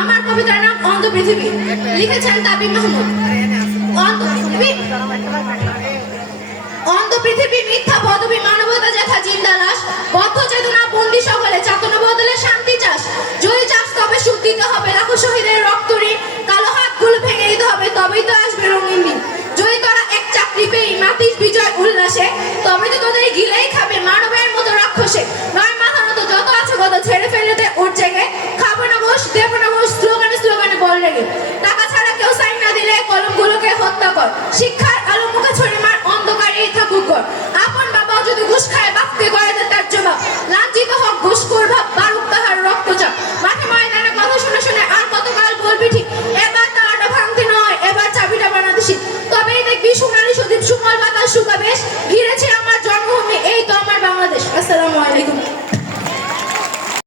আমার কবিতার নাম অন্ধ পৃথিবী। লিখেছেন তাবিব মাহমুদ। পৃথিবী? মিথ্যা পদবী, মানবতা যেথা জিন্দা লাশ, বদ্ধ চেতনা বন্দি সকলে, চাতনা বদলে শান্তি চাষ। যদি চাষ তবে সুখ দিতে হবে, লাখো শহীদের তবে তো তোদের গিলেই খাবে মানবের মতো রাক্ষসে। নয় মতো যত আছে কত ছেড়ে ফেলে দে ওর জেগে। খাব না ঘোষ দেবো না ঘোষ স্লোগানে স্লোগানে বল রেগে। টাকা ছাড়া কেউ সাইন না দিলে কলমগুলোকে হত্যা কর। শিক্ষার আলো মুখে ছড়ে মার থাকুক ঘর। আপন বাবাও যদি ঘুষ খায়, বাপকে করে দেয় তার জবাব। লাঞ্ছিত হোক, ঘুষ করবা বারুক তাহার রক্তচাপ। মাঠে ময়দানে কথা শুনে শুনে আর কতকাল বলবি ঠিক? এবার ভাঙতে নয়, এবার চাবিটা বানাতে তবেই দেখবি সোনালি সুদীপ সুমল বাতাস শুকাবেশ ঘিরেছে